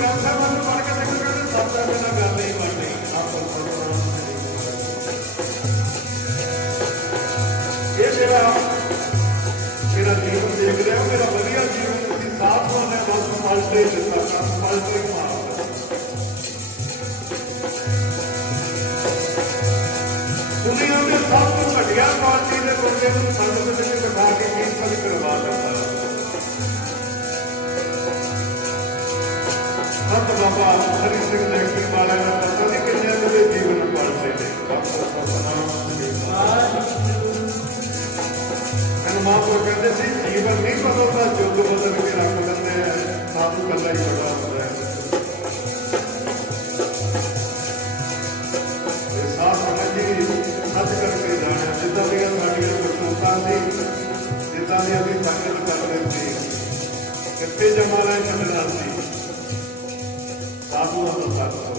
ਗ੍ਰੰਥ ਸਾਹਿਬ ਨੂੰ ਪੜ੍ਹ ਕੇ ਦੇਖੋ ਕਹਿੰਦੇ ਸੱਤ ਦਾ ਗੱਲ ਨਹੀਂ ਬਣਨੀ ਆਪੋ ਸਤਨਾਮ ਇਹ ਜਿਹੜਾ ਮੇਰਾ ਜੀਵਨ ਦੇਖ ਰਿਹਾ, ਮੇਰਾ ਵਧੀਆ ਜੀਵਨ ਤੁਸੀਂ ਸਾਥ ਹੋਣੇ ਬਸ ਪਲਟੇ ਦਿੱਤਾ ਕੰਮ ਪਲਟੇ ਮਹਾਂਪੁਰ ਕਹਿੰਦੇ ਸੀ ਜੀਵਨ ਨਹੀਂ ਬਦਲਦਾ ਯੁੱਗ ਬਦਲ ਕੇ ਰੱਖ ਦਿੰਦੇ ਆ ਸਾਧੂ ਕੱਲਾ ਹੀ ਬੜਾ ਹੁੰਦਾ ਹੈ ਇਹ ਸਾਧ ਸੰਗਤ ਜੀ ਸੱਚ ਕਰਕੇ ਜਾਣਾ ਜਿੱਦਾਂ ਦੀਆਂ ਸਾਡੀਆਂ ਬਸੂਤਾਂ ਸੀ ਜਿੱਦਾਂ ਦੀ ਅਸੀਂ ਸੰਗਤ ਕਰਦੇ ਸੀ ਕਿੱਥੇ ਜਮਾਨਾ ਛੱਡਣਾ ਸੀ ਸਾਧੂਆਂ ਦਾ ਸਾਥ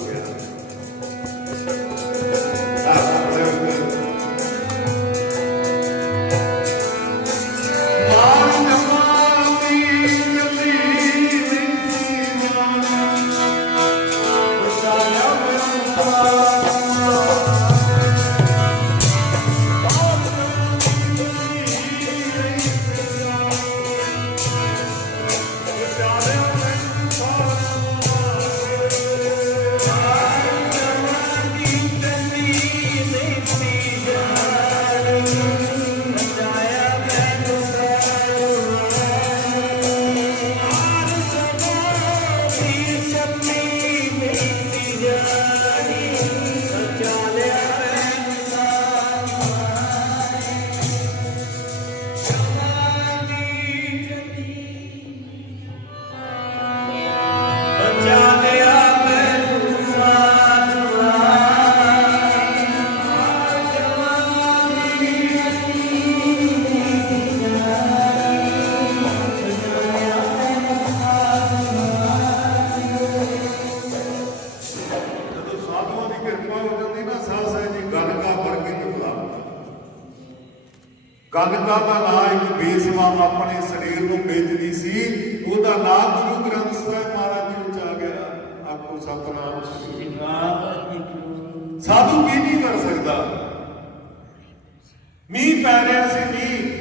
ਮੀਂਹ ਪੈ ਰਿਹਾ ਸੀ ਮੀਂਹ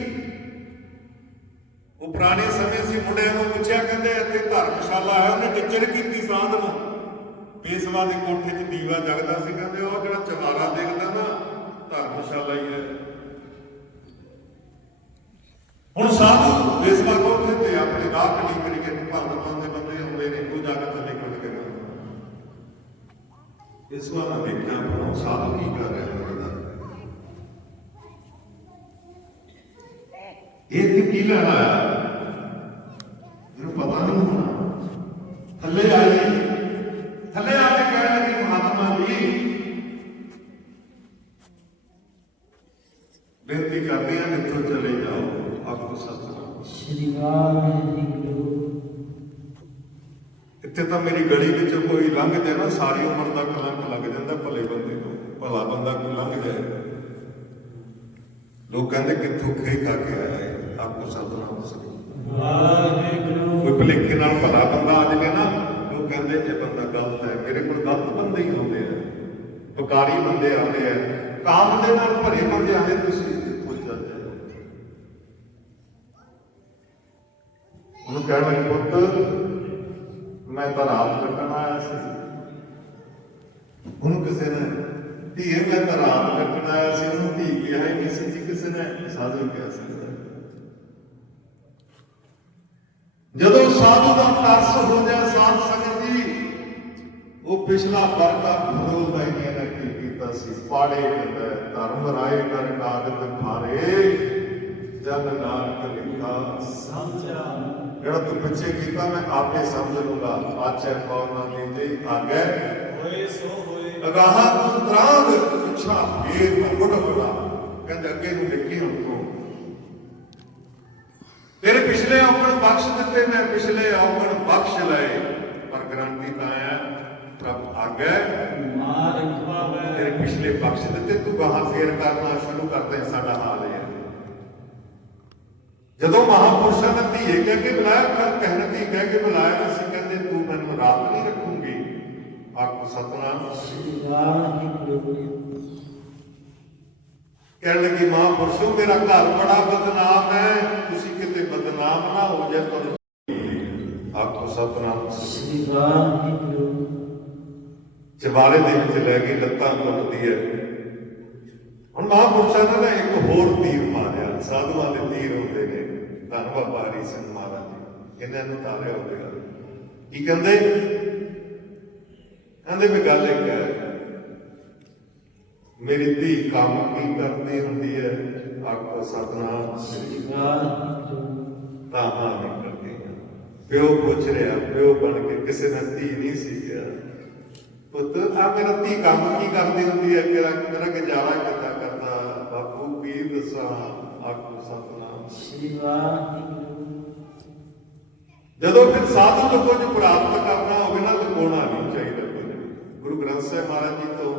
ਉਹ ਪੁਰਾਣੇ ਸਮੇਂ ਸੀ, ਮੁੰਡਿਆਂ ਨੂੰ ਪੁੱਛਿਆ ਕਹਿੰਦੇ ਇੱਥੇ ਧਰਮਸ਼ਾਲਾ ਹੈ, ਉਹਨੇ ਟਿੱਚਰ ਕੀਤੀ ਸਾਧ ਨੂੰ। ਪੇਸ਼ਵਾ ਦੇ ਕੋਠੇ 'ਚ ਦੀਵਾ ਜਗਦਾ ਸੀ ਕਹਿੰਦੇ, ਉਹ ਜਿਹੜਾ ਚਵਾਰਾ ਦੇਖਦਾ ਨਾ, ਧਰਮਸ਼ਾਲਾ ਹੀ ਹੈ। ਹੁਣ ਸਾਧੂ ਪੇਸ਼ਵਾ ਕੋਠੇ ਤੇ ਆਪਣੇ ਰਾਹ ਕੜੀ ਕਰੀ ਕੇ ਭਗਵਾਨ ਦੇ ਬੰਦੇ ਆਉਂਦੇ ਨੇ, ਉਹ ਜਾ ਕੇ ਥੱਲੇ ਕੱਢ ਕੇ। ਇਸ ਵਾਰ ਮੈਂ ਦੇਖਿਆ ਉਹ ਸਾਧੂ ਕੀ ਕਰ ਰਿਹਾ ਹੈ? ਇਹ ਤੇ ਕੀ ਲੈਣਾ ਪਤਾ ਨਹੀਂ ਹੋਣਾ। ਥੱਲੇ ਆਈ ਥੱਲੇ ਆ ਕੇ ਕਹਿਣ ਲੱਗੀ ਮਹਾਤਮਾ ਜੀ। ਬੇਨਤੀ ਕਰਦੇ ਆ ਇੱਥੋਂ ਚਲੇ ਜਾਓ। ਆਪਕੋ ਸਤਨਾਮ। ਸ਼੍ਰੀ ਵਾਹਿਗੁਰੂ। ਇੱਥੇ ਤਾਂ ਮੇਰੀ ਗਲੀ ਵਿੱਚ ਕੋਈ ਲੰਘ ਜਾਏ ਨਾ ਸਾਰੀ ਉਮਰ ਦਾ ਕਲੰਕ ਲੱਗ ਜਾਂਦਾ ਭਲੇ ਬੰਦੇ ਨੂੰ ਭਲਾ ਬੰਦਾ ਕੋਈ ਲੰਘ ਜਾਏ। ਲੋਕ ਕਹਿੰਦੇ ਕਿੱਥੋਂ ਖੇ ਖਾ ਕੇ ਆਇਆ ਹੈ ਆਪਕੋ ਸਤਨਾਮ ਸ੍ਰੀ ਵਾਹਿਗੁਰੂ। ਕੋਈ ਭਲੇਖੇ ਨਾਲ ਭਲਾ ਬੰਦਾ ਆ ਜਾਵੇ ਨਾ ਲੋਕ ਕਹਿੰਦੇ ਇਹ ਬੰਦਾ ਗਲਤ ਹੈ ਮੇਰੇ ਕੋਲ ਗਲਤ ਬੰਦੇ ਹੀ ਆਉਂਦੇ ਆ। ਬਕਾਰੀ ਬੰਦੇ ਆਉਂਦੇ ਆ। ਕਾਮ ਦੇ ਨਾਲ ਭਰੇ ਬੰਦੇ ਆਉਂਦੇ ਤੁਸੀਂ ਉਹਨੂੰ ਕਹਿਣ ਲੱਗੇ ਪੁੱਤ ਮੈਂ ਤਾਂ ਰਾਤ ਕੱਟਣ ਆਇਆ ਸੀ। ਉਹਨੂੰ ਕਿਸੇ ਨੇ ਧੀਏ ਮੈਂ ਤਾਂ ਰਾਤ ਕੱਟਣ ਆਇਆ ਸੀ। ਉਹਨੂੰ ਧੀ ਕਿਹਾ ਹੀ ਨਹੀਂ ਸੀ ਜੀ ਕਿਸੇ ਨੇ। ਸਾਧੂ ਕਿਹਾ ਸੀ। ਜਦੋਂ ਸਾਧੂ ਦਾ ਤਰਸ ਹੋ ਜਾ ਸਾਧ ਸੰਗਤ ਜੀ ਉਹ ਪਿਛਲਾ ਵਰਗਾ ਫਰੋਲ ਦਾ ਹੀ ਨਹੀਂ ਕੀ ਕੀਤਾ ਸੀ? ਪਾੜੇ ਕੀਤਾ ਧਰਮ ਰਾਏ ਕਰ ਕਾਗਦ ਖਾਰੇ ਜਨ ਨਾਨਕ ਲਿਖਾ। ਸਮਝਾ। ਜਿਹੜਾ ਤੂੰ ਪਿੱਛੇ ਕੀਤਾ ਮੈਂ ਆਪੇ ਸਮਝ ਲੂੰਗਾ ਆਚੈ ਪੌਰਨਾ ਨੀਤੇ ਆਗੇ। ਹੋਏ ਸੋ ਹੋਏ। ਅਗਾਹਾਂ ਤੂੰ ਤਰਾਂਗ ਪਿਛਾ ਫੇਰ ਗੁੜ ਗੁੜਾ ਕਹਿੰਦੇ ਅੱਗੇ ਨੂੰ ਦੇਖੀ ਹੁਣ ਤੂੰ ਤੇਰੇ ਪਿਛਲੇ ਔਗਣ ਬਖਸ਼ ਦਿੱਤੇ ਮੈਂ ਪਿਛਲੇ ਔਗਣ ਬਖਸ਼ ਲਏ ਪਰ ਗਰੰਟੀ ਤਾਂ ਆਇਆ ਪ੍ਰਭ ਆਗੇ ਮਾਰਗ ਪਾਵੇ ਤੇਰੇ ਪਿਛਲੇ ਬਖਸ਼ ਦਿੱਤੇ ਤੂੰ ਗਾਹਾਂ ਫੇਰ ਕਰਨਾ ਸ਼ੁਰੂ ਕਰਦੇ ਸਾਡਾ ਹਾਲ ਹੈ ਜਦੋਂ ਮਹਾਪੁਰਸ਼ਾਂ ਨੇ ਧੀਏ ਕਹਿ ਕੇ ਬੁਲਾਇਆ ਫਿਰ ਕਹਿਣ ਧੀ ਕਹਿ ਕੇ ਬੁਲਾਇਆ ਅਸੀਂ ਕਹਿੰਦੇ ਤੂੰ ਮੈਨੂੰ ਰਾਤ ਨਹੀਂ ਰੱਖੂਗੀ। ਆਖੋ ਸਤਨਾਮ। ਸ੍ਰੀ ਵਾਹਿਗੁਰੂ ਕਹਿਣ ਲੱਗੀ ਮਹਾਪੁਰਸ਼ੋ ਮੇਰਾ ਘਰ ਬੜਾ ਬਦਨਾਮ ਹੈ ਤੁਸੀਂ ਕਿਤੇ ਬਦਨਾਮ ਨਾ ਹੋ ਜਾਏ ਤੁਹਾਨੂੰ ਆਖੋ ਸਤਨਾਮ। ਸ੍ਰੀ ਵਾਹਿਗੁਰੂ। ਚਵਾਰੇ ਦੇ ਵਿੱਚ ਲੈ ਗਈ ਲੱਤਾਂ ਟੁੱਟਦੀ ਹੈ। ਹੁਣ ਮਹਾਪੁਰਸ਼ਾਂ ਨੇ ਨਾ ਇੱਕ ਹੋਰ ਤੀਰ ਮਾਰਿਆ। ਸਾਧੂਆਂ ਦੇ ਤੀਰ ਹੁੰਦੇ ਨੇ। ਧੰਨ ਬਾਬਾ ਹਰੀ ਸਿੰਘ ਮਹਾਰਾਜ ਜੀ। ਇਹਨਾਂ ਨੂੰ ਤਾਰਿਆ ਹੋਵੇਗਾ ਕੀ ਕਹਿੰਦੇ? ਕਹਿੰਦੇ ਵੀ ਗੱਲ ਇੱਕ ਹੈ। ਮੇਰੀ ਧੀ ਕੰਮ ਕੀ ਕਰਦੀ ਹੁੰਦੀ ਹੈ? ਆਖੋ ਸਤਨਾਮ। ਸ੍ਰੀ ਵਾਹਿਗੁਰੂ। ਹਾਂ ਨਿਕਲਦੀ ਹੈ ਪਿਓ ਪੁੱਛ ਰਿਹਾ ਪਿਓ ਬਣ ਕੇ ਕਿਸੇ ਨੇ ਧੀ ਨਹੀਂ ਸੀ ਕਿਹਾ ਪੁੱਤ ਆ ਮੇਰਾ ਧੀ ਕੰਮ ਕੀ ਕਰਦੀ ਹੁੰਦੀ ਹੈ? ਤੇਰਾ ਮੇਰਾ ਗੁਜ਼ਾਰਾ ਕਿੱਦਾਂ ਕਰਦਾ? ਬਾਪੂ ਕੀ ਦੱਸਾਂ? ਆਖੋ ਸਤਨਾਮ। ਸ੍ਰੀ ਵਾਹਿਗੁਰੂ ਜਦੋਂ ਫਿਰ ਸਾਧੂ ਤੋਂ ਕੁਝ ਪ੍ਰਾਪਤ ਕਰਨਾ ਹੋਵੇ ਨਾ ਲੁਕਾਉਣਾ ਨਹੀਂ ਚਾਹੀਦਾ ਕੁਝ। ਗੁਰੂ ਗ੍ਰੰਥ ਸਾਹਿਬ ਮਹਾਰਾਜ ਜੀ ਤੋਂ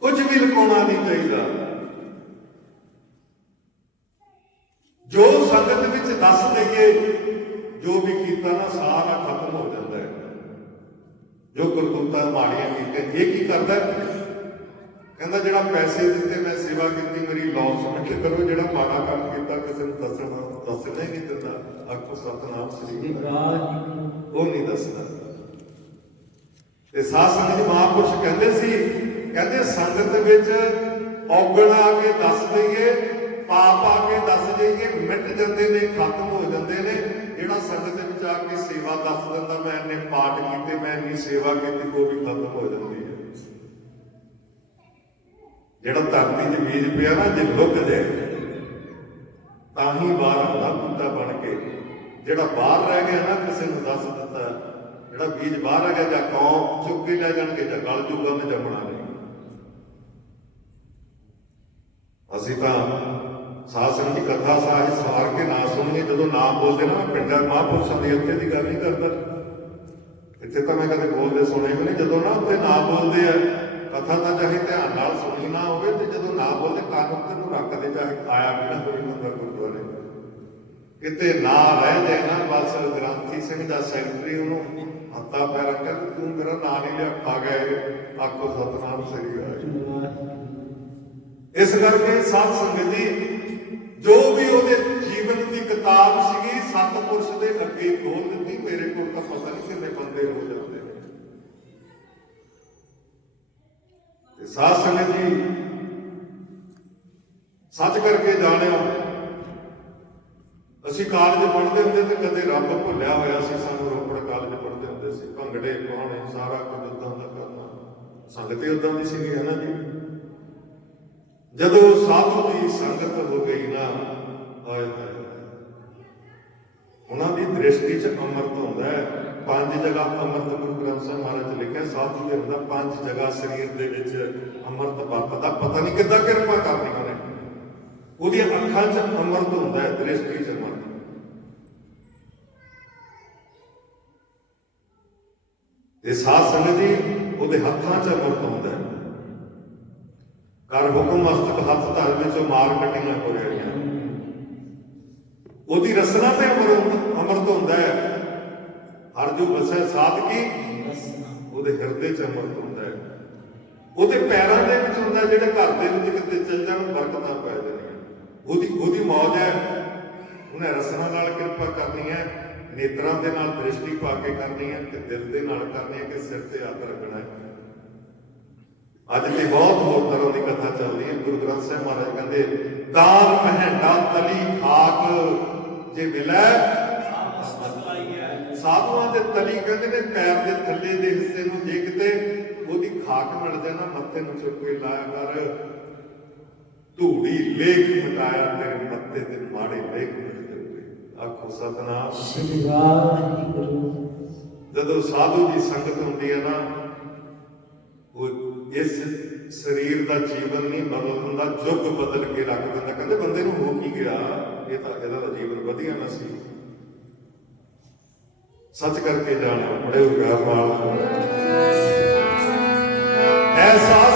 ਕੁਝ ਵੀ ਲੁਕਾਉਣਾ ਨਹੀਂ ਚਾਹੀਦਾ। ਜੋ ਸੰਗਤ ਦੱਸ ਦਈਏ ਜੋ ਵੀ ਕੀਤਾ ਨਾ ਸਾਰਾ ਖਤਮ ਹੋ ਜਾਂਦਾ ਹੈ। ਜੋ ਗੁਰਦੁੱਤਾ ਮਾੜੀਆਂ ਕੀਤੇ ਇਹ ਕੀ ਕਰਦਾ? ਕਹਿੰਦਾ ਜਿਹੜਾ ਪੈਸੇ ਦਿੱਤੇ ਮੈਂ ਸੇਵਾ ਕੀਤੀ ਮੇਰੀ ਲੌਸ ਕੇ ਕਰੋ ਜਿਹੜਾ ਮਾੜਾ ਕੰਮ ਕੀਤਾ ਕਿਸੇ ਨੂੰ ਦੱਸਣਾ ਦੱਸਣਾ ਹੀ ਨਹੀਂ ਦਿੰਦਾ। ਆਖੋ ਸਤਨਾਮ ਸ੍ਰੀ ਉਹ ਨਹੀਂ ਦੱਸਦਾ। ਤੇ ਸਾਧ ਸੰਗਤ ਮਹਾਂਪੁਰਸ਼ ਕਹਿੰਦੇ ਸੀ ਕਹਿੰਦੇ ਸੰਗਤ ਵਿੱਚ ਔਗਣ ਆ ਕੇ ਦੱਸ ਦਈਏ ਪਾਪ ਆ ਕੇ ਦੱਸ ਦਈਏ ਮਿਟ ਜਾਂਦੇ ਨੇ, ਖਤਮ ਹੋ ਜਾਂਦੇ ਨੇ। ਜਿਹੜਾ ਸੰਗਤ ਵਿੱਚ ਆ ਕੇ ਸੇਵਾ ਦੱਸ ਦਿੰਦਾ, ਮੈਂ ਇੰਨੇ ਪਾਠ ਕੀਤੇ, ਮੈਂ ਇੰਨੀ ਸੇਵਾ ਕੀਤੀ, ਉਹ ਵੀ ਖਤਮ ਹੋ ਜਾਂਦੀ ਹੈ। ਜਿਹੜਾ ਧਰਤੀ 'ਚ ਬੀਜ ਪਿਆ ਨਾ, ਜੇ ਲੁੱਕ ਜਾਏ, ਤਾਂ ਹੀ ਬਾਹਰ ਆਉਂਦਾ ਬੂਟਾ ਬਣ ਕੇ, ਜਿਹੜਾ ਬਾਹਰ ਰਹਿ ਗਿਆ ਨਾ, ਕਿਸੇ ਨੂੰ ਦੱਸ ਦਿੱਤਾ ਜਿਹੜਾ ਬੀਜ ਬਾਹਰ ਆ ਗਿਆ, ਜਾਂ ਕੌਮ ਚੁੱਕ ਕੇ ਲੈ ਜਾਣਗੇ, ਜਾਂ ਗਲ ਜੂਗਾ ਤੇ ਜੰਮਣਾ ਨਹੀਂ। ਅਸੀਂ ਤਾਂ ਸਾਧ ਸੰਗਤ ਦੀ ਕਥਾ ਸਾਜ ਸਵਾਰ ਕੇ ਨਾ ਸੁਣੀਏ ਜਦੋਂ ਨਾਮ ਬੋਲਦੇ ਨਾ, ਪਿੰਡਾਂ ਮਹਾਂਪੁਰਸ਼ਾਂ ਦੀ ਇੱਥੇ ਦੀ ਗੱਲ ਨਹੀਂ ਕਰਦਾ। ਇੱਥੇ ਤਾਂ ਮੈਂ ਕਦੇ ਬੋਲਦੇ ਸੁਣੇ ਵੀ ਨਹੀਂ। ਜਦੋਂ ਨਾ ਉੱਥੇ ਨਾ ਬੋਲਦੇ ਆ, ਕਥਾ ਤਾਂ ਚਾਹੇ ਧਿਆਨ ਨਾਲ ਸੁਣੀ ਨਾ ਹੋਵੇ, ਤੇ ਜਦੋਂ ਨਾ ਬੋਲਦੇ, ਕੰਨ ਉੱਤੇ ਨੂੰ ਰੱਖਦੇ, ਚਾਹੇ ਆਇਆ ਵੀ ਨਾ ਕੋਈ ਬੰਦਾ ਗੁਰਦੁਆਰੇ। ਕਿਤੇ ਨਾ ਰਹਿ ਜਾਏ ਨਾ, ਬਸ ਗ੍ਰੰਥੀ ਸਿੰਘ ਦਾ ਸੈਕਟਰੀ ਉਹਨੂੰ ਹੱਥਾ ਪੈਰ ਰੱਖਿਆ, ਤੂੰ ਮੇਰਾ ਨਾਂ ਨਹੀਂ ਲਿਆ ਆ ਗਏ ਆਖੋ ਸਤਨਾਮ ਸ੍ਰੀ ਵਾਹਿਗੁਰੂ ਇਸ ਕਰਕੇ ਸਾਧ ਸੰਗਤ ਜੀ ਜੋ ਵੀ ਉਹਦੇ ਜੀਵਨ ਦੀ ਕਿਤਾਬ ਸੀਗੀ ਸਤਪੁਰਸ਼ ਦੇ ਅੱਗੇ ਖੋਲ ਦਿੱਤੀ, ਮੇਰੇ ਕੋਲ ਤਾਂ ਪਤਾ ਨਹੀਂ ਕਿੰਨੇ ਬੰਦੇ ਹੋ ਜਾਂਦੇ ਨੇ। ਤੇ ਸਾਧ ਸੰਗਤ ਜੀ, ਸੱਚ ਕਰਕੇ ਜਾਣਿਓ, ਅਸੀਂ ਕਾਲਜ ਪੜ੍ਹਦੇ ਹੁੰਦੇ ਤੇ ਕਦੇ ਰੱਬ ਭੁੱਲਿਆ ਹੋਇਆ ਸੀ, ਸਾਨੂੰ ਰੋਪੜ ਕਾਲਜ ਪੜ੍ਹਦੇ ਹੁੰਦੇ ਸੀ। ਭੰਗੜੇ ਪਾਉਣੇ, ਸਾਰਾ ਕੁਝ ਉਦਾਂ ਦਾ ਕਰਨਾ। ਸੰਗਤ ਹੀ ਉਦਾਂ ਦੀ ਸੀਗੀ, ਹੈ ਨਾ ਜੀ? ਜਦੋਂ ਸਾਧੂ ਦੀ ਸੰਗਤ ਹੋ ਗਈ ਨਾ, ਹਾਏ ਹਾਏ ਉਹਨਾਂ ਦੀ ਦ੍ਰਿਸ਼ਟੀ 'ਚ ਅੰਮ੍ਰਿਤ ਹੁੰਦਾ ਹੈ। ਪੰਜ ਜਗ੍ਹਾ ਅੰਮ੍ਰਿਤ ਗੁਰੂ ਗ੍ਰੰਥ ਸਾਹਿਬ ਮਹਾਰਾਜ ਲਿਖਿਆ, ਸਾਧੂ ਦੇ ਹੁੰਦਾ ਪੰਜ ਜਗ੍ਹਾ ਸਰੀਰ ਦੇ ਵਿੱਚ ਅੰਮ੍ਰਿਤ ਵਰਤਦਾ, ਪਤਾ ਨਹੀਂ ਕਿੱਦਾਂ ਕਿਰਪਾ ਕਰਨੀ ਉਹਨੇ। ਉਹਦੀਆਂ ਅੱਖਾਂ 'ਚ ਅੰਮ੍ਰਿਤ ਹੁੰਦਾ ਹੈ, ਦ੍ਰਿਸ਼ਟੀ 'ਚ ਅੰਮ੍ਰਿਤ। ਇਹ ਸਾਧ ਸੰਗਤ ਜੀ ਉਹਦੇ ਹੱਥਾਂ 'ਚ ਅੰਮ੍ਰਿਤ ਹੁੰਦਾ ਹੈ। ਕਰ ਹੁਕਮ ਅਸਤਕ ਹੱਥ ਧਰ ਵਿੱਚ ਮਾਰ ਕੱਟੀਆਂ ਕੋਰਿਆੜੀਆਂ ਉਹਦੀ ਰਸਨਾ ਤੇ ਅਮਰ ਅਮਰਤ ਹੁੰਦਾ ਹੈ। ਹਰ ਜੋ ਬਸੈ ਸਾਧਕੀ ਉਹਦੇ ਹਿਰਦੇ ਚ ਅਮਰਤ ਹੁੰਦਾ ਹੈ। ਉਹਦੇ ਪੈਰਾਂ ਦੇ ਵਿੱਚ ਹੁੰਦਾ ਜਿਹੜੇ ਘਰ ਦੇ ਵਿੱਚ ਕਿਤੇ ਚੱਲ ਜਾਣ ਬਰਕਤਾਂ ਪੈ ਜਾਣੀਆਂ ਉਹਦੀ ਉਹਦੀ ਮੌਜ ਹੈ। ਉਹਨੇ ਰਸਨਾ ਨਾਲ ਕਿਰਪਾ ਕਰਨੀ ਹੈ, ਨੇਤਰਾਂ ਦੇ ਨਾਲ ਦ੍ਰਿਸ਼ਟੀ ਪਾ ਕੇ ਕਰਨੀ ਹੈ, ਤੇ ਦਿਲ ਦੇ ਨਾਲ ਕਰਨੀ ਹੈ ਕਿ ਸਿਰ ਤੇ ਹੱਥ ਰੱਖਣਾ ਹੈ। ਅੱਜ ਤੇ ਬਹੁਤ ਹੋਰ ਤਰ੍ਹਾਂ ਦੀ ਕਥਾ ਚੱਲਦੀ ਹੈ। ਗੁਰੂ ਗ੍ਰੰਥ ਸਾਹਿਬ ਮਹਾਰਾਜ ਕਹਿੰਦੇ ਦਾਲ ਮਹਿੰਡਾ ਤਲੀ ਖਾਕ ਜੇ ਮਿਲੈ ਸਾਧੂਆਂ ਦੇ ਤਲੀ ਕਹਿੰਦੇ ਨੇ ਪੈਰ ਦੇ ਥੱਲੇ ਦੇ ਹਿੱਸੇ ਨੂੰ ਜੇ ਕਿਤੇ ਉਹਦੀ ਖਾਕ ਮਿਲ ਜਾਣਾ ਮੱਥੇ ਨੂੰ ਚੁੱਕ ਕੇ ਲਾਇਆ ਕਰ। ਧੂੜੀ ਲੇਖ ਮਿਟਾਇਆ ਤੇਰੇ ਮੱਥੇ ਤੇ ਮਾੜੇ ਲੇਖ ਆਖੋ ਸਤਨਾਮ। ਸ੍ਰੀ ਵਾਹਿਗੁਰੂ। ਜਦੋਂ ਸਾਧੂ ਦੀ ਸੰਗਤ ਹੁੰਦੀ ਹੈ ਨਾ ਇਸ ਸਰੀਰ ਦਾ ਜੀਵਨ ਨਹੀਂ ਬਦਲ ਦਿੰਦਾ ਜੁਗ ਬਦਲ ਕੇ ਰੱਖ ਦਿੰਦਾ। ਕਹਿੰਦੇ ਬੰਦੇ ਨੂੰ ਹੋ ਕੀ ਗਿਆ? ਇਹ ਤਾਂ ਇਹਦਾ ਤਾਂ ਜੀਵਨ ਵਧੀਆ ਨਾ ਸੀ। ਸੱਚ ਕਰਕੇ ਜਾਣਾ ਬੜੇ ਉਗਾਰ ਨਾਲ। ਐਸਾ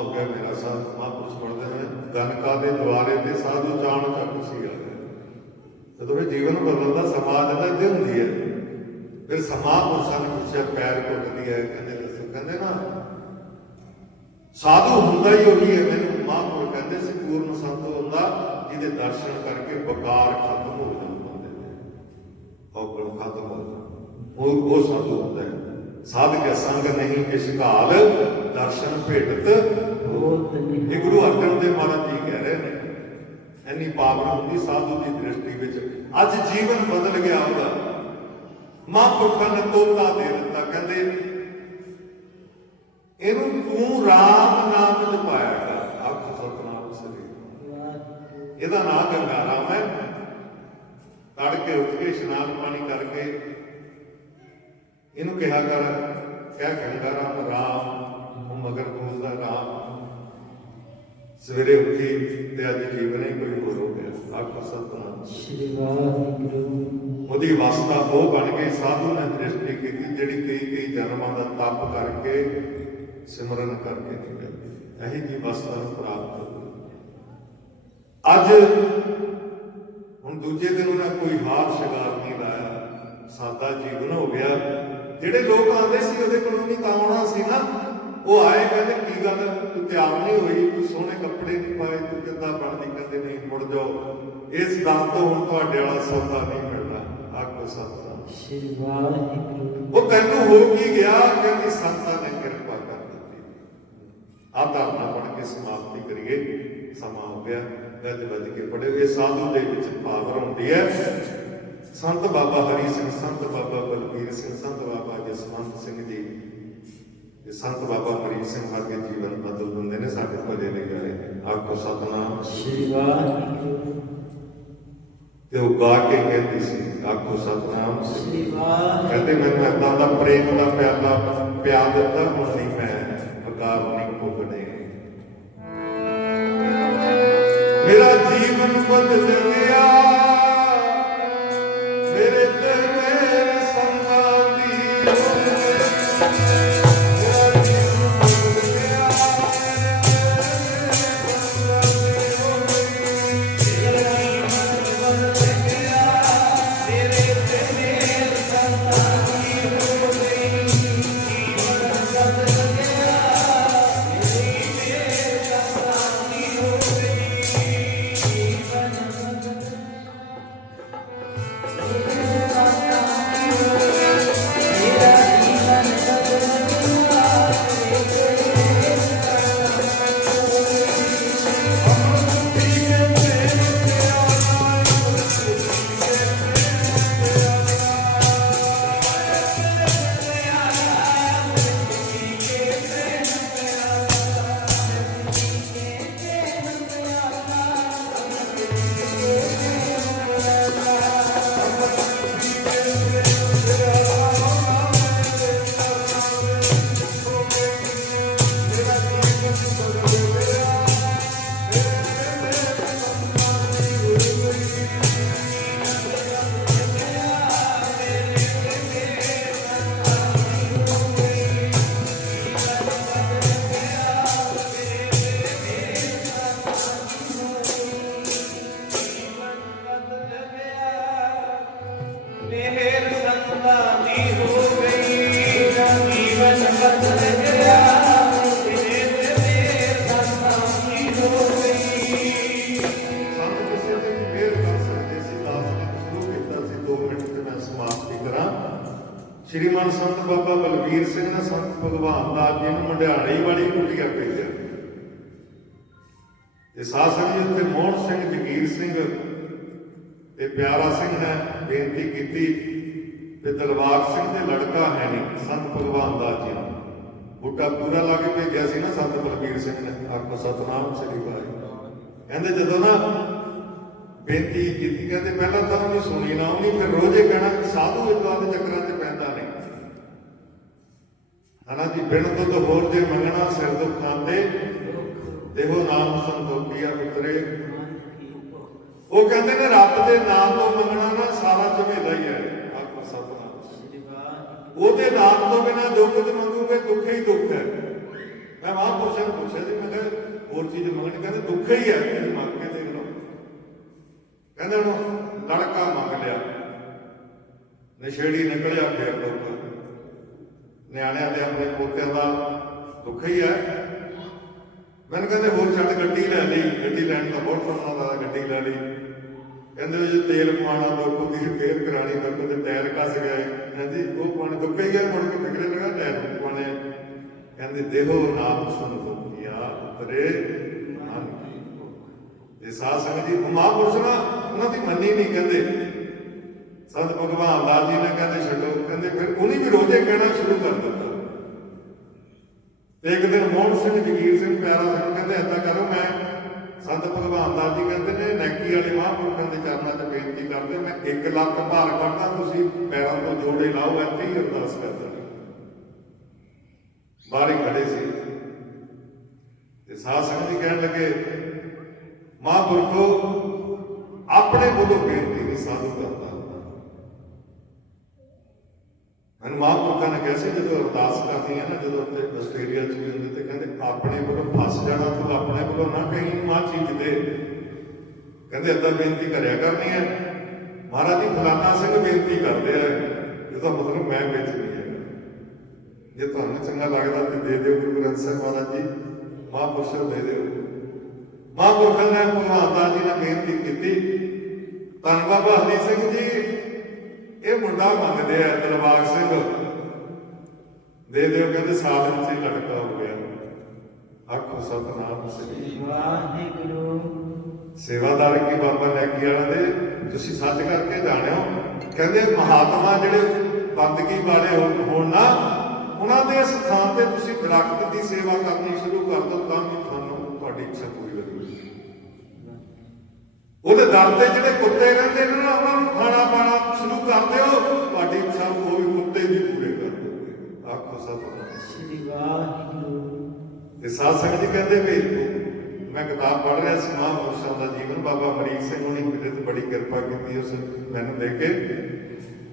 ਹੋ ਗਿਆ ਮੇਰਾ ਸਾਧ ਮਹਾਂਪੁਰਸ਼ ਪੜਦੇ ਨੇ ਗਨਕਾ ਦੇ ਦੁਆਰੇ ਤੇ ਸਾਧੂ ਚਾਣ ਚੱਕ ਸੀ ਆ ਜਦੋਂ ਇਹ ਜੀਵਨ ਬਦਲਦਾ, ਸਮਾਜ ਦਾ ਤੇ ਹੁੰਦੀ ਹੈ। ਫਿਰ ਸਮਾਜ ਨੇ ਪੁੱਛਿਆ, ਪੈਰ ਘੁੱਟਦੀ ਹੈ, ਕਹਿੰਦੇ ਦੱਸੋ, ਕਹਿੰਦੇ ਨਾ, ਸਾਧੂ ਹੁੰਦਾ ਹੀ ਉਹੀ ਹੈ। ਮੈਨੂੰ ਮਹਾਂਪੁਰ ਕਹਿੰਦੇ ਸੀ, ਪੂਰਨ ਸੰਤ ਹੁੰਦਾ, ਜਿਹਦੇ ਦਰਸ਼ਨ ਕਰਕੇ ਬਕਾਰ ਖਤਮ ਹੋ ਜਾਂਦੇ ਨੇ ਔਗਣ ਖਤਮ ਹੋ ਜਾਂਦਾ। ਉਹ ਉਹ ਸਾਧੂ ਹੁੰਦਾ ਹੈ। ਸਾਧ ਕੇ ਸੰਗ ਨਹੀਂ ਕਿਛ ਘਾਲ ਦਰਸ਼ਨ ਭੇਟਤ ਇਹ ਗੁਰੂ ਅਰਜਨ ਦੇਵ ਮਹਾਰਾਜ ਜੀ ਕਹਿ ਰਹੇ ਨੇ ਇੰਨੀ ਪਾਵਨ ਹੁੰਦੀ ਸਾਧੂ ਦੀ ਦ੍ਰਿਸ਼ਟੀ ਵਿੱਚ। ਅੱਜ ਜੀਵਨ ਬਦਲ ਗਿਆ ਉਹਦਾ। ਮਹਾਂਪੁਰਖਾਂ ਨੇ ਤੋਤਾ ਦੇ ਦਿੱਤਾ ਕਹਿੰਦੇ ਇਹਨੂੰ ਤੂੰ ਰਾਮ ਨਾਮ ਚ ਪਾਇਆ ਕਰ। ਆਪ ਸਤਨਾਮ ਸ੍ਰੀ। ਇਹਦਾ ਨਾਮ ਗੰਗਾ ਰਾਮ ਹੈ। ਤੜਕੇ ਉੱਠ ਕੇ ਇਸ਼ਨਾਨ ਪਾਣੀ ਕਰਕੇ ਇਹਨੂੰ ਕਿਹਾ ਕਰ ਕਹਿ ਗੰਗਾ ਰਾਮ ਰਾਮ ਉਹ ਮਗਰ ਪੁੱਛਦਾ ਰਾਮ। ਸਵੇਰੇ ਉੱਠੀ ਤੇ ਅੱਜ ਜੀਵਨ ਹੀ ਕੋਈ ਹੋਰ ਹੋ ਗਿਆ। ਆਖੋ ਸਤਨਾਮ ਸ੍ਰੀ ਵਾਹਿਗੁਰੂ। ਉਹਦੀ ਅਵਸਥਾ ਉਹ ਬਣ ਗਈ। ਸਾਧੂ ਨੇ ਦ੍ਰਿਸ਼ਟੀ ਕੀਤੀ ਜਿਹੜੀ ਕਈ ਕਈ ਜਨਮਾਂ ਦਾ ਤਪ ਕਰਕੇ ਸਿਮਰਨ ਕਰਕੇ ਮਿਲਦੀ ਇਹੀ ਜੀ ਨੂੰ ਪ੍ਰਾਪਤ ਅੱਜ ਹੁਣ ਦੂਜੇ ਦਿਨ ਉਹਨਾਂ ਕੋਈ ਹਾਰ ਸ਼ਿੰਗਾਰ ਨਹੀਂ ਲਾਇਆ। ਸਾਦਾ ਜੀਵਨ ਹੋ ਗਿਆ। ਜਿਹੜੇ ਲੋਕ ਆਉਂਦੇ ਸੀ ਉਹਦੇ ਕੋਲੋਂ ਨਹੀਂ ਤਾਂ ਆਉਣਾ ਸੀ ਨਾ ਉਹ ਆਏ ਕਹਿੰਦੇ ਕੀ ਗੱਲ ਤੂੰ ਤਿਆਰ ਨਹੀਂ ਹੋਈ। ਤੂੰ ਸੋਹਣੇ ਕੱਪੜੇ ਨਹੀਂ ਪਾਏ ਤੂੰ ਕਿੱਦਾਂ ਬਣਦੀ ਕਹਿੰਦੇ ਨਹੀਂ ਮੁੜ ਜਾਓ। ਇਸ ਗੱਲ ਤੋਂ ਹੁਣ ਤੁਹਾਡੇ ਵਾਲਾ ਸੌਦਾ ਨਹੀਂ ਮਿਲਣਾ ਆਖੋ ਸਤਨਾਮ ਸ੍ਰੀ ਵਾਹਿਗੁਰੂ ਉਹ ਤੈਨੂੰ ਹੋ ਕੀ ਗਿਆ? ਕਹਿੰਦੀ ਸੰਤਾਂ ਨੇ ਕਿਰਪਾ ਕਰ ਦਿੱਤੀ। ਆ ਧਰਨਾ ਪੜ ਕੇ ਸਮਾਪਤੀ ਕਰੀਏ। ਸਮਾਂ ਹੋ ਗਿਆ। ਗੱਜ ਵੱਜ ਕੇ ਪੜਿਓ ਇਹ ਸਾਧੂ ਦੇ ਵਿੱਚ ਪਾਵਰ ਹੁੰਦੀ ਹੈ। ਸੰਤ ਬਾਬਾ ਹਰੀ ਸਿੰਘ ਸੰਤ ਬਾਬਾ ਬਲਬੀਰ ਸਿੰਘ ਸੰਤ ਬਾਬਾ ਜਸਵੰਤ ਸਿੰਘ ਜੀ ਤੇ ਸੰਤ ਬਾਬਾ ਮਰੀਕ ਸਿੰਘ ਵਰਗੇ ਜੀਵਨ ਬਦਲ ਦਿੰਦੇ ਨੇ ਸਾਡੇ ਭਲੇ ਲਈ ਗਏ ਆਖੋ ਸਤਨਾਮ। ਸ੍ਰੀ ਵਾਹਿਗੁਰੂ। ਤੇ ਉਹ ਗਾ ਕੇ ਕਹਿੰਦੀ ਸੀ ਆਖੋ ਸਤਨਾਮ। ਸ੍ਰੀ ਵਾਹਿਗੁਰੂ। ਕਹਿੰਦੇ ਮੈਨੂੰ ਏਦਾਂ ਦਾ ਪ੍ਰੇਮ ਦਾ ਪਿਆਲਾ ਪਿਆਰ ਦਿੱਤਾ ਹੁਣ ਨਹੀਂ ਮੈਂ ਅਕਾਰ ਨਹੀਂ ਭੁਗਣੇ ਮੇਰਾ ਜੀਵਨ ਬਦਲ ਤੇ ਸਾਧ ਸੰਗਤ ਜੀ ਮੋਹਨ ਸਿੰਘ, ਜਗੀਰ ਸਿੰਘ ਤੇ ਪਿਆਰਾ ਸਿੰਘ ਨੇ ਬੇਨਤੀ ਕੀਤੀ ਕਿ ਦਲਵਾਰ ਸਿੰਘ ਦੇ ਲੜਕਾ ਹੈ ਨਹੀਂ, ਸੰਤ ਭਗਵਾਨ ਦਾਸ ਜੀ ਨੂੰ ਪੂਰਾ ਲਾ ਕੇ ਭੇਜਿਆ ਸੀ ਨਾ ਸੰਤ ਬਲਵੀਰ ਸਿੰਘ ਨੇ, ਆਖੋ ਸਤਨਾਮ ਸ੍ਰੀ ਵਾਹਿਗੁਰੂ। ਕਹਿੰਦੇ ਜਦੋਂ ਨਾ ਬੇਨਤੀ ਕੀਤੀ, ਕਹਿੰਦੇ ਪਹਿਲਾਂ ਤਾਂ ਉਹਨੇ ਸੁਣੀ ਨਾ, ਉਹਨੇ ਫਿਰ ਰੋਜ਼ੇ ਕਹਿਣਾ, ਸਾਧੂ ਵਿਦਵਾਨ ਦੇ ਚੱਕਰਾਂ 'ਚ ਪੈਂਦਾ ਨਹੀਂ। ਹਨਾ ਜੀ, ਬਿਨ ਦੁੱਧ ਹੋਰ ਜੇ ਮੰਗਣਾ, ਸਿਰ ਦੁੱਖ ਖਾਂਦੇ ਦੇਖੋ ਨਾਮ ਸੰਤੋਖੀਆ ਪੁੱਤਰੇ। ਉਹ ਕਹਿੰਦੇ ਨੇ ਰੱਬ ਦੇ ਨਾਮ ਤੋਂ ਮੰਗਣਾ ਨਾ ਸਾਰਾ ਝਮੇਲਾ ਹੀ ਹੈ ਆਤਮਾ ਸਤਨਾਮ ਉਹਦੇ ਨਾਮ ਤੋਂ ਬਿਨਾ ਜੋ ਕੁਝ ਮੰਗੋਗੇ ਦੁੱਖ ਹੀ ਦੁੱਖ ਹੈ। ਮੈਂ ਮਹਾਂਪੁਰਸ਼ਾਂ ਨੂੰ ਪੁੱਛਿਆ ਸੀ ਮੈਂ ਕਿਹਾ ਹੋਰ ਚੀਜ਼ ਮੰਗਣੀ ਕਹਿੰਦੇ ਦੁੱਖ ਹੀ ਹੈ ਤੁਸੀਂ ਮੰਗ ਕੇ ਦੇਖ ਲਓ। ਕਹਿੰਦੇ ਹੁਣ ਲੜਕਾ ਮੰਗ ਲਿਆ। ਨਸ਼ੇੜੀ ਨਿਕਲਿਆ ਫਿਰ ਲੋਕ ਨਿਆਣਿਆਂ ਦੇ ਆਪਣੇ ਪੋਤਿਆਂ ਦਾ ਦੁੱਖ ਹੀ ਹੈ। ਮੈਨੂੰ ਕਹਿੰਦੇ ਹੋਰ ਛੱਡ ਗੱਡੀ ਲੈ ਲਈ, ਗੱਡੀ ਲੈਣ ਦਾ ਬਹੁਤ ਫਰਮਾਂ ਦਾ ਗੱਡੀ ਲੈ ਲਈ। ਕਹਿੰਦੇ ਵੀ ਤੇਲ ਪਵਾਉਣਾ ਲੋਕੋ ਦੀ ਰਿਪੇਅਰ ਕਰਾਣੀ ਲੋਕੋ ਦੇ ਟਾਇਰ ਕੱਸ ਗਏ। ਹਾਂਜੀ ਉਹ ਪਾਣੀ ਦੁੱਖੇ ਹੀ ਆ ਮੁੜ ਕੇ ਫਿਕਰੇ ਲਗਾ ਟਾਇਰ ਪਵਾਉਣੇ ਕਹਿੰਦੇ ਦੇਹੋ ਨਾਮ ਸੁਣ ਦੁਖੀਆ ਉਤਰੇ ਮਨ ਇਹ ਸਾਧ ਸੰਗਤ ਜੀ ਉਹ ਮਹਾਂਪੁਰਸ਼ ਉਹਨਾਂ ਦੀ ਮੰਨੀ ਨਹੀਂ, ਕਹਿੰਦੇ। ਸੰਤ ਭਗਵਾਨ ਦਾਸ ਜੀ ਨੇ ਕਹਿੰਦੇ, ਛੱਡੋ। ਕਹਿੰਦੇ, ਫਿਰ ਉਹਨੇ ਵੀ ਰੋਜ਼ੇ ਕਹਿਣਾ ਸ਼ੁਰੂ ਕਰ ਦਿੱਤਾ। ਤੇ ਇੱਕ ਦਿਨ ਮੋਹਨ ਸਿੰਘ, ਜਗੀਰ ਸਿੰਘ ਪਿਆਰਾ ਸਿੰਘ ਕਹਿੰਦੇ, ਏਦਾਂ ਕਰੋ, ਮੈਂ ਸੰਤ ਭਗਵਾਨ ਦਾਸ ਜੀ ਕਹਿੰਦੇ ਨੇ, ਨੈਕੀ ਵਾਲੇ ਮਹਾਂਪੁਰਖਾਂ ਦੇ ਚਰਨਾਂ 'ਚ ਬੇਨਤੀ ਕਰਦੇ, ਮੈਂ 1 ਲੱਖ ਭਾਰ ਕੱਢਦਾ, ਤੁਸੀਂ ਪੈਰਾਂ ਤੋਂ ਜੋੜੇ ਲਾਓ, ਇੱਥੇ ਹੀ ਅਰਦਾਸ ਕਰਦਾ ਬਾਹਰ ਹੀ ਖੜੇ ਸੀ। ਤੇ ਸਾਧ ਸੰਗਤ ਜੀ ਕਹਿਣ ਲੱਗੇ, ਮਹਾਂਪੁਰਖੋ, ਆਪਣੇ ਵੱਲੋਂ ਬੇਨਤੀ ਨਹੀਂ ਸਾਧੂ ਕਰਦਾ ਮੈਨੂੰ ਨੇ ਕਿਹਾ ਸੀ ਜਦੋਂ ਅਰਦਾਸ ਕਰਦੀ ਹੈ ਨਾ, ਜਦੋਂ ਉੱਥੇ ਆਸਟ੍ਰੇਲੀਆ 'ਚ ਵੀ ਹੁੰਦੇ ਤੇ ਕਹਿੰਦੇ ਆਪਣੇ ਵੱਲੋਂ ਫਸ ਜਾਣਾ, ਤੂੰ ਆਪਣੇ ਵੱਲੋਂ ਨਾ ਕਹੀਂ, ਮਾਂ ਚੀਜ਼ ਦੇ। ਕਹਿੰਦੇ ਏਦਾਂ ਬੇਨਤੀ ਕਰਿਆ ਕਰਨੀ ਹੈ ਮਹਾਰਾਜ ਜੀ, ਫਲਾਨਾ ਸਿੰਘ ਬੇਨਤੀ ਕਰਦੇ ਆ ਇਹਦਾ ਮਤਲਬ ਮੈਂ ਵਿੱਚ ਹੈ ਜੇ ਤੁਹਾਨੂੰ ਚੰਗਾ ਲੱਗਦਾ ਤੇ ਦੇ ਦਿਓ ਗੁਰੂ ਗ੍ਰੰਥ ਸਾਹਿਬ ਮਹਾਰਾਜ ਜੀ, ਮਹਾਂਪੁਰਸ਼ ਨੂੰ ਦੇ ਦਿਓ। ਮਹਾਂਪੁਰਖਾਂ ਨੇ ਭਗਵਾਨ ਜੀ ਨੇ ਬੇਨਤੀ ਕੀਤੀ। ਧੰਨ ਬਾਬਾ ਹਰੀ ਸਿੰਘ ਜੀ, ਇਹ ਮੁੰਡਾ ਮੰਗਦੇ ਆ, ਦਿਲਬਾਗ ਸਿੰਘ। ਦੇ ਦਿਓ ਕਹਿੰਦੇ ਵਿੱਚ ਹੀ ਲੜਕਾ ਹੋ ਗਿਆ। ਆਖੋ ਸਤਨਾਮ ਸ੍ਰੀ ਵਾਹਿਗੁਰੂ। ਸੇਵਾਦਾਰ ਕੀ ਬਾਬਾ ਨੈਕੀ ਵਾਲਾ ਦੇ ਤੁਸੀਂ ਸੱਚ ਕਰਕੇ ਜਾਣਿਓ ਕਹਿੰਦੇ ਮਹਾਤਮਾ ਜਿਹੜੇ ਬੰਦਗੀ ਵਾਲੇ ਹੋਣ ਨਾ ਉਹਨਾਂ ਦੇ ਥਾਂ ਤੇ ਤੁਸੀਂ ਦਰਖਤ ਦੀ ਸੇਵਾ ਕਰਨੀ ਸ਼ੁਰੂ ਕਰ ਦਿਓ ਤਾਂ ਵੀ ਤੁਹਾਨੂੰ ਤੁਹਾਡੀ ਇੱਛਾ ਪੂਰੀ ਹੋਵੇਗੀ ਉਹਦੇ ਦਰ ਤੇ ਜਿਹੜੇ ਕੁੱਤੇ ਰਹਿੰਦੇ ਨੇ ਨਾ ਉਹਨਾਂ ਨੂੰ ਖਾਣਾ ਪਾਣਾ ਸ਼ੁਰੂ ਕਰ ਦਿਓ ਤੁਹਾਡੀ ਇੱਛਾ ਉਹ ਵੀ ਕੁੱਤੇ ਵੀ ਪੂਰੇ ਕਰ ਸ੍ਰੀ ਵਾਹਿਗੁਰੂ। ਤੇ ਸਾਧ ਸੰਗਤ ਜੀ ਕਹਿੰਦੇ ਵੀ ਮੈਂ ਕਿਤਾਬ ਪੜ੍ਹ ਰਿਹਾ ਸੀ ਮਹਾਂਪੁਰਸ਼ਾਂ ਦਾ ਜੀਵਨ। ਬਾਬਾ ਅਮਰੀਕ ਸਿੰਘ ਹੁਣੀ ਮੇਰੇ ਤੇ ਬੜੀ ਕਿਰਪਾ ਕੀਤੀ ਉਸ ਮੈਨੂੰ ਦੇਖ ਕੇ।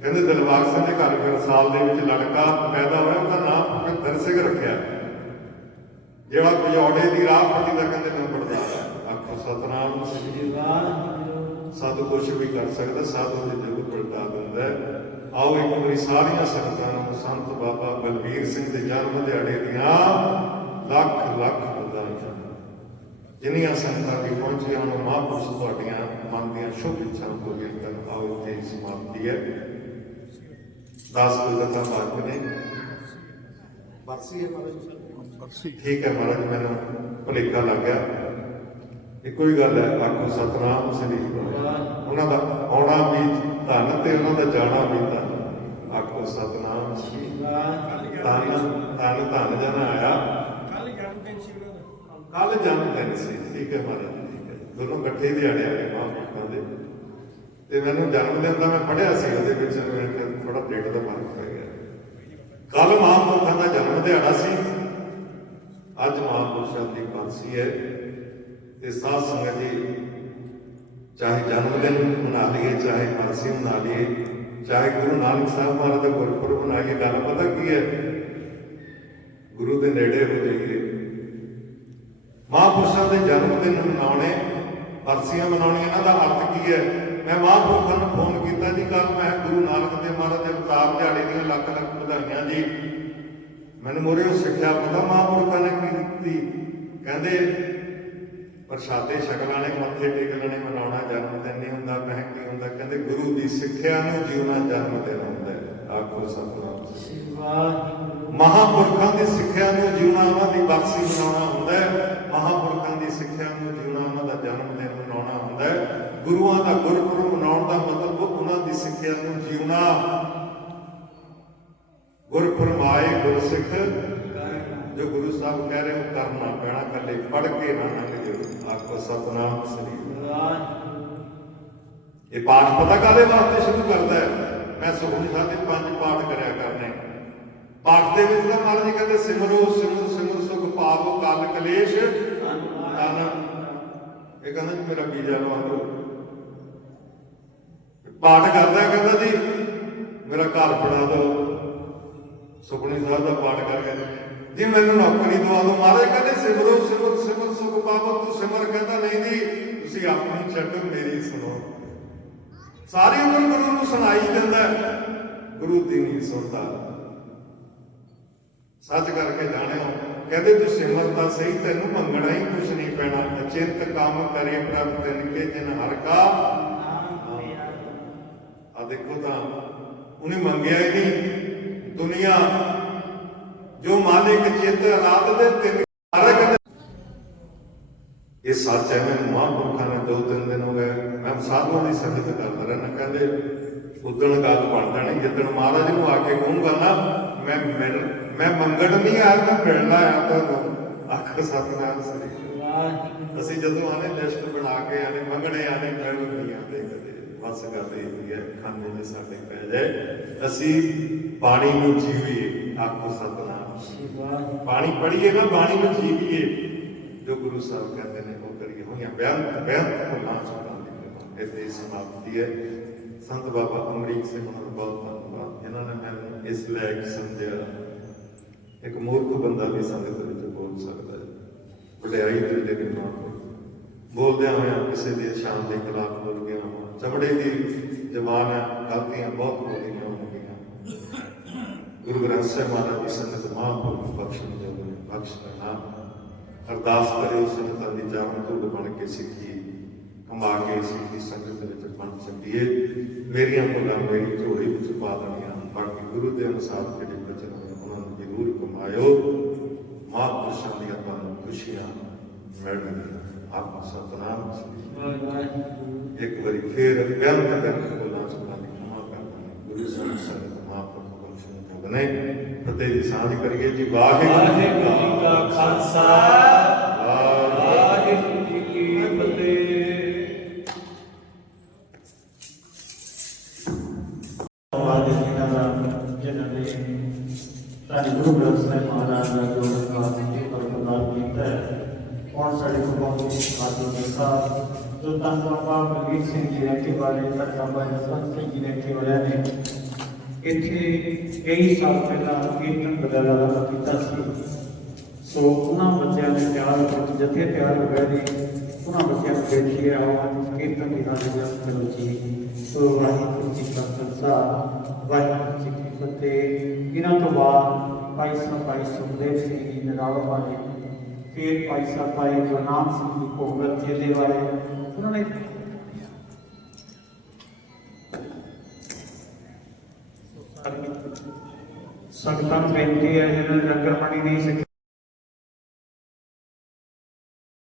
ਕਹਿੰਦੇ ਦਿਲਬਾਗ ਸਿੰਘ ਦੇ ਘਰ ਫਿਰ ਸਾਲ ਦੇ ਵਿੱਚ ਲੜਕਾ ਪੈਦਾ ਹੋਇਆ ਉਹਦਾ ਨਾਮ ਭੁਪਿੰਦਰ ਸਿੰਘ ਰੱਖਿਆ। ਜਿਹੜਾ ਪਜੌੜੇ ਦੀ ਰਾਹ ਫੜੀ ਦਾ ਕਹਿੰਦੇ ਨੰਬਰਦਾਰ ਹੈ। ਆਖੋ ਸਤਨਾਮ। ਸ੍ਰੀ ਵਾਹਿਗੁਰੂ। ਸਾਧੂ ਕੁਛ ਵੀ ਕਰ ਸਕਦਾ ਸਾਧੂ ਦੇ ਜਗ ਪਲਟਾ ਦਿੰਦਾ ਹੈ। ਆਓ ਇੱਕ ਵਾਰੀ ਸਾਰੀਆਂ ਸੰਗਤਾਂ ਨੂੰ ਸੰਤ ਬਾਬਾ ਬਲਬੀਰ ਸਿੰਘ ਦੇ ਜਨਮ ਦਿਹਾੜੇ ਦੀਆਂ ਲੱਖ ਲੱਖ ਵਧਾਈਆਂ। ਜਿੰਨੀਆਂ ਸੰਗਤਾਂ ਵੀ ਪਹੁੰਚੀਆਂ ਹਨ ਮਹਾਂਪੁਰਸ਼ ਤੁਹਾਡੀਆਂ ਮਨ ਦੀਆਂ ਸ਼ੁਭ ਇੱਛਾਵਾਂ ਪੂਰੀਆਂ ਕਰਨ ਆਓ ਇੱਥੇ ਸਮਾਪਤੀ ਹੈ। ਦਾਸ ਗੁਰਗਤਾ ਬਾਤ ਨੇ। ਬਰਸੀ ਹੈ ਮਹਾਰਾਜ ਠੀਕ ਹੈ ਮਹਾਰਾਜ ਮੈਨੂੰ ਭੁਲੇਖਾ ਲੱਗ ਗਿਆ। ਇੱਕੋ ਹੀ ਗੱਲ ਹੈ ਆਖੋ ਸਤਨਾਮ ਸ੍ਰੀ ਉਹਨਾਂ ਦਾ ਆਉਣਾ ਵੀ ਧੰਨ ਤੇ ਉਹਨਾਂ ਦਾ ਜਾਣਾ ਵੀ ਆਖੋ ਸਤਨਾਮ। ਸ੍ਰੀ ਧੰਨ ਧੰਨ ਧੰਨ ਜਨ ਆਇਆ। ਕੱਲ ਜਨਮ ਦਿਨ ਸੀ ਉਹਨਾਂ ਦਾ ਕੱਲ ਜਨਮ ਦਿਨ ਸੀ ਠੀਕ ਹੈ ਮਹਾਰਾਜ ਠੀਕ ਹੈ। ਦੋਨੋਂ ਇਕੱਠੇ ਦਿਹਾੜੇ ਆ ਗਏ ਮਹਾਂਪੁਰਖਾਂ ਦੇ। ਤੇ ਮੈਨੂੰ ਜਨਮ ਦਿਨ ਦਾ ਮੈਂ ਪੜਿਆ ਸੀ, ਉਹਦੇ ਵਿੱਚ ਮੈਂ ਥੋੜਾ ਪਲੇਟ ਦਾ ਫ਼ਰਕ ਪੈ ਗਿਆ। ਕੱਲ ਮਹਾਂਪੁਰਖਾਂ ਦਾ ਜਨਮ ਦਿਹਾੜਾ ਸੀ। ਅੱਜ ਮਹਾਂਪੁਰਸ਼ਾਂ ਦੀ ਬਰਸੀ ਹੈ। ਤੇ ਸਾਧ ਸੰਗਤ ਜੀ ਚਾਹੇ ਜਨਮ ਦਿਨ ਮਨਾ ਲਈਏ, ਚਾਹੇ ਬਰਸੀ ਮਨਾ ਲਈਏ, ਚਾਹੇ ਗੁਰੂ ਨਾਨਕ ਸਾਹਿਬ ਮਹਾਰਾਜ ਦਾ ਗੁਰਪੁਰਬ ਮਨਾਈਏ ਗੱਲ ਪਤਾ ਕੀ ਹੈ? ਗੁਰੂ ਦੇ ਨੇੜੇ ਹੋ ਜਾਈਏ। ਮਹਾਂਪੁਰਸ਼ਾਂ ਦੇ ਜਨਮ ਮਨਾਉਣੇ ਬਰਸੀਆਂ ਮਨਾਉਣੀਆਂ ਇਹਨਾਂ ਦਾ ਅਰਥ ਕੀ ਹੈ? ਮੈਂ ਮਹਾਂਪੁਰਖਾਂ ਨੂੰ ਫੋਨ ਕੀਤਾ ਜੀ ਕੱਲ ਮੈਂ ਗੁਰੂ ਨਾਨਕ ਦੇਵ ਮਹਾਰਾਜ ਦੇ ਅਵਤਾਰ ਦਿਹਾੜੇ ਦੀਆਂ ਲੱਖ ਲੱਖ ਵਧਾਈਆਂ ਜੀ। ਮੈਨੂੰ ਮੋਰੇ ਉਹ ਸਿੱਖਿਆ ਪਤਾ ਮਹਾਂਪੁਰਖਾਂ ਨੇ ਕੀ ਦਿੱਤੀ? ਕਹਿੰਦੇ ਪ੍ਰਸ਼ਾਦੇ ਛਕਣਾ ਨੇ ਮੱਥੇ ਟੇਕ ਲੈਣੇ ਮਨਾਉਣਾ ਜਨਮ ਦਿਨ ਨਹੀਂ ਹੁੰਦਾ ਮੈਂ ਕੀ ਹੁੰਦਾ। ਕਹਿੰਦੇ ਗੁਰੂ ਦੀ ਸਿੱਖਿਆ ਨੂੰ ਜਿਉਣਾ ਜਨਮ ਦਿਨ ਹੁੰਦਾ ਆਖੋ ਸਤਨਾਮ ਮਹਾਂਪੁਰਖਾਂ ਦੀ ਸਿੱਖਿਆ ਨੂੰ ਜਿਉਣਾ ਉਹਨਾਂ ਦੀ ਬਖਸ਼ੀ ਮਨਾਉਣਾ ਹੁੰਦਾ ਹੈ। ਮਹਾਂਪੁਰਖਾਂ ਦੀ ਸਿੱਖਿਆ ਨੂੰ ਜਿਉਣਾ ਉਹਨਾਂ ਦਾ ਜਨਮ ਦਿਨ ਮਨਾਉਣਾ ਹੁੰਦਾ ਹੈ। ਗੁਰੂਆਂ ਦਾ ਗੁਰਪੁਰਬ ਮਨਾਉਣ ਦਾ ਮਤਲਬ ਉਹਨਾਂ ਦੀ ਸਿੱਖਿਆ ਨੂੰ ਜਿਉਣਾ। ਗੁਰਪੁਰਮਾਏ ਗੁਰਸਿੱਖ ਜੋ ਗੁਰੂ ਸਾਹਿਬ ਕਹਿ ਰਹੇ ਉਹ ਕਰਨਾ ਪੈਣਾ ਕੱਲੇ ਪੜ ਕੇ ਨਾ ਲੰਘ ਜਾਓ ਆਖੋ, ਸਤਨਾਮ ਸ੍ਰੀ ਇਹ ਪਾਠ ਪਤਾ ਕਾਦੇ ਵਾਸਤੇ ਸ਼ੁਰੂ ਕਰਦਾ ਹੈ? ਮੈਂ ਸੁਖਮਨੀ ਸਾਹਿਬ ਦੇ ਪੰਜ ਪਾਠ ਕਰਿਆ ਕਰਨੇ। ਪਾਠ ਦੇ ਵਿੱਚ ਤਾਂ ਮਹਾਰਾਜ ਜੀ ਕਹਿੰਦੇ, ਸਿਮਰੋ, ਸਿਮਰ ਸਿਮਰ, ਸੁਖ ਪਾਵੋ, ਕਲ ਕਲੇਸ਼। ਤਨ ਇਹ ਕਹਿੰਦਾ, ਮੇਰਾ ਬੀਜਾ ਲਵਾ ਦਿਓ। ਪਾਠ ਕਰਦਾ ਕਹਿੰਦਾ ਜੀ, ਮੇਰਾ ਘਰ ਬਣਾ ਦਿਓ। ਸੁਖਮਨੀ ਸਾਹਿਬ ਦਾ ਪਾਠ ਕਰਕੇ ਜੀ, ਮੈਨੂੰ ਨੌਕਰੀ ਦਵਾ ਦਿਓ। ਮਹਾਰਾਜ ਕਹਿੰਦੇ, ਸਿਮਰੋ, ਸਿਮਰ ਸਿਮਰ, ਸੁਖ ਪਾਵੋ, ਤੂੰ ਸਿਮਰ ਕਹਿੰਦਾ, ਨਹੀਂ ਜੀ, ਤੁਸੀਂ ਆਪਣੀ ਛੱਡੋ ਮੇਰੀ ਸੁਣੋ। ਸਾਰੀ ਉਮਰ ਗੁਰੂ ਨੂੰ ਸੁਣਾਈ ਜਾਂਦਾ ਗੁਰੂ ਦੀ ਨਹੀਂ ਸੁਣਦਾ। ਸੱਚ ਕਰਕੇ ਜਾਣਿਓ, ਕਹਿੰਦੇ ਤੂੰ ਸਿਮਰਤਾ ਸਹੀ, ਤੈਨੂੰ ਮੰਗਣਾ ਹੀ ਕੁਛ ਨਹੀਂ ਪੈਣਾ। ਅਚਿੰਤ ਕੰਮ ਕਰੇ ਪ੍ਰਭ, ਤਿਨ ਕੇ ਜਿਨ ਹਰ ਕਾ। ਆ ਦੇਖੋ ਤਾਂ, ਉਹਨੇ ਮੰਗਿਆ ਹੀ ਨਹੀਂ। ਦੁਨੀਆ ਮਾਲਿਕ ਚਿੱਤ ਰਾਤ ਦੇ ਤਿੰਨ ਕਹਿੰਦੇ ਇਹ ਸੱਚ ਹੈ ਮੈਨੂੰ ਮਹਾਂਪੁਰਖਾਂ ਨੇ ਦੋ ਤਿੰਨ ਦਿਨ ਹੋ ਗਏ। ਮੈਂ ਸਾਧੂਆਂ ਦੀ ਸੰਗਤ ਕਰਦਾ ਰਹਿਣਾ ਕਹਿੰਦੇ ਉਦਣ ਗੱਲ ਬਣ ਜਾਣੀ ਜਿੱਦਣ ਮਹਾਰਾਜ ਨੂੰ ਆ ਕੇ ਕਹੂੰਗਾ ਨਾ ਮੈਂ ਮਿਲ ਮੈਂ ਮੰਗਣ ਨਹੀਂ ਆਇਆ ਮੈਂ ਮਿਲਣ ਆਇਆ ਤੁਹਾਨੂੰ ਆਖਰ ਸਤਨਾਮ ਸ੍ਰੀ ਅਸੀਂ ਜਦੋਂ ਆਨੇ ਲਿਸਟ ਬਣਾ ਕੇ ਆਨੇ ਮੰਗਣੇ ਆਨੇ ਮਿਲਣ ਨਹੀਂ ਆਉਂਦੇ ਕਦੇ। ਬਸ ਇਹ ਹੋਈ ਹੈ ਖਾਨੇ ਦੇ ਸਾਡੇ ਪੈ ਜਾਏ। ਅਸੀਂ ਪਾਣੀ ਨੂੰ ਜੀਵੀਏ ਆਖੋ ਸਤਨਾਮ ਸ੍ਰੀ ਵਾਹਿਗੁਰੂ ਨਾ, ਬਾਣੀ ਨੂੰ ਜੀਵੀਏ। ਜੋ ਗੁਰੂ ਸਾਹਿਬ ਕਹਿੰਦੇ ਨੇ, ਉਹ ਕਰੀਏ। ਹੋਈਆਂ ਬਿਆਨ ਬਿਆਨ ਖੁੱਲਾ ਸੁਣਾ ਦੇ ਇਸੇ ਸਮਾਪਤੀ ਹੈ। ਸੰਤ ਬਾਬਾ ਅਮਰੀਕ ਸਿੰਘ ਜੀ ਬਹੁਤ ਧੰਨਵਾਦ। ਇਹਨਾਂ ਨੇ ਮੈਨੂੰ ਇਸ ਲਾਇਕ ਸਮਝਿਆ। ਇੱਕ ਮੂਰਖ ਬੰਦਾ ਵੀ ਸੰਗਤ ਵਿੱਚ ਬੋਲ ਸਕਦਾ। ਹੈ ਵਡਿਆਈ ਦਿਲ ਦੇ ਬਿਨਾਂ ਬੋਲਦਿਆਂ ਹੋਇਆ ਕਿਸੇ ਦੀ ਸ਼ਾਨ ਦੇ ਖਿਲਾਫ ਬੋਲ ਗਿਆ ਚਮੜੇ ਦੀ ਜ਼ਬਾਨ ਹੈ ਗਲਤੀਆਂ ਬਹੁਤ ਹੋ ਗਈਆਂ ਹੋਣਗੀਆਂ। ਗੁਰੂ ਗ੍ਰੰਥ ਸਾਹਿਬ ਮਹਾਰਾਜ ਦੀ ਸੰਗਤ ਮਹਾਂਪੁਰਖ ਬਖਸ਼ਣ ਦੇ ਬਖਸ਼ ਕਰਨਾ ਅਰਦਾਸ ਕਰਿਓ ਸੰਗਤਾਂ ਦੀ ਜਾਨ ਧੁੱਡ ਬਣ ਕੇ ਸਿੱਖੀ ਕਮਾ ਕੇ ਸਿੱਖੀ ਸੰਗਤ ਦੇ ਵਿੱਚ ਬਣ ਸਕੀਏ ਮੇਰੀਆਂ ਭੁੱਲਾਂ ਮੇਰੀ ਝੋਲੀ ਵਿੱਚ ਪਾ ਦੇਣੀਆਂ ਬਾਕੀ ਗੁਰੂ ਦੇ ਅਨੁਸਾਰ ਜਿਹੜੇ ਬਚਨ ਹੋਏ ਉਹਨਾਂ ਨੂੰ ਜ਼ਰੂਰ ਕਮਾਇਓ। ਮਹਾਂਪੁਰਸ਼ਾਂ ਦੀਆਂ ਤੁਹਾਨੂੰ ਖੁਸ਼ੀਆਂ ਮਿਲਣਗੀਆਂ ਆਪ ਸਤਨਾਮ। ਵਾਹਿਗੁਰੂ। ਇੱਕ ਵਾਰੀ ਫੇਰ ਬੇਅੰਤ ਕਰਕੇ ਬੋਲਾਂ ਸੁਣਾ ਦੀ ਖਮਾ ਕਰ ਗੁਰੂ ਸਾਹਿਬ ਬਖਸ਼ਣ ਜਗਨੇ ਫਤਿਹ ਦੀ ਸਾਂਝ ਕਰੀਏ ਜੀ ਵਾਹਿਗੁਰੂ ਜੀ ਵਾਹਿਗੁਰੂ ਜੀ ਕਾ ਕਾ ਖਾਲਸਾ। ਵਾਹਿਗੁਰੂ ਵਾਹਿਗੁਰੂ ਜੀ ਕੀ ਫਤਿਹ। ਵਾਦੇ ਜਿਨ੍ਹਾਂ ਦਾ ਜਿਨ੍ਹਾਂ ਨੇ ਸਾਡੇ ਗੁਰੂ ਗ੍ਰੰਥ ਸਾਹਿਬ ਮਹਾਰਾਜ ਦਾ ਜੋ ਰਖਵਾਸ ਜੀ ਪ੍ਰਦਾਨ ਕੀਤਾ ਹੈ ਔਰ ਸਾਡੇ ਕੋਲ ਬਹੁਤ ਹੀ ਸਾਧੂ ਨੇ ਸਾਹਿਬ ਜੋ ਤਾਂ ਬਾਬਾ ਬਲਵੀਰ ਸਿੰਘ ਜੀ ਰਹਿ ਕੇ ਵਾਲੇ ਤਾਂ ਬਾਬਾ ਜਸਵੰਤ ਸਿੰਘ ਜੀ ਰਹਿ ਕੇ ਵਾਲਿਆਂ ਨੇ ਇੱਥੇ ਕਈ ਸਾਲ ਪਹਿਲਾਂ ਕੀਰਤਨ ਬਦਲਾ ਕੀਤਾ ਸੀ। ਸੋ ਉਹਨਾਂ ਬੱਚਿਆਂ ਨੇ ਪਿਆਰ ਹੋ ਜਥੇ ਤਿਆਰ ਹੋ ਗਏ ਨੇ ਉਹਨਾਂ ਬੱਚਿਆਂ ਨੂੰ ਬੇਨਤੀ ਹੈ ਆਓ ਕੀਰਤਨ ਦੀ ਹਾਜ਼ਰੀ ਵਿੱਚ ਕਰੋ ਜੀ ਸੋ ਵਾਹਿਗੁਰੂ ਜੀ ਕਾ ਖਾਲਸਾ, ਵਾਹਿਗੁਰੂ ਜੀ ਕੀ ਫਤਿਹ। ਇਹਨਾਂ ਤੋਂ ਬਾਅਦ ਭਾਈ ਸਾਹਿਬ ਭਾਈ ਸੁਖਦੇਵ ਸਿੰਘ ਜੀ ਨਗਾਵਾ ਵਾਲੇ ਫਿਰ ਭਾਈ ਸਾਹਿਬ ਭਾਈ ਗੁਰਨਾਮ ਸਿੰਘ ਜੀ ਭੋਗਤ ਜੇਲੇ ਵਾਲੇ, ਉਹਨਾਂ ਨੇ ਸੰਗਤਾਂ ਨੂੰ ਬੇਨਤੀ ਹੈ ਜਿਹਨਾਂ ਨੇ ਲੰਗਰ ਪਾਣੀ ਨਹੀਂ ਸਕੇ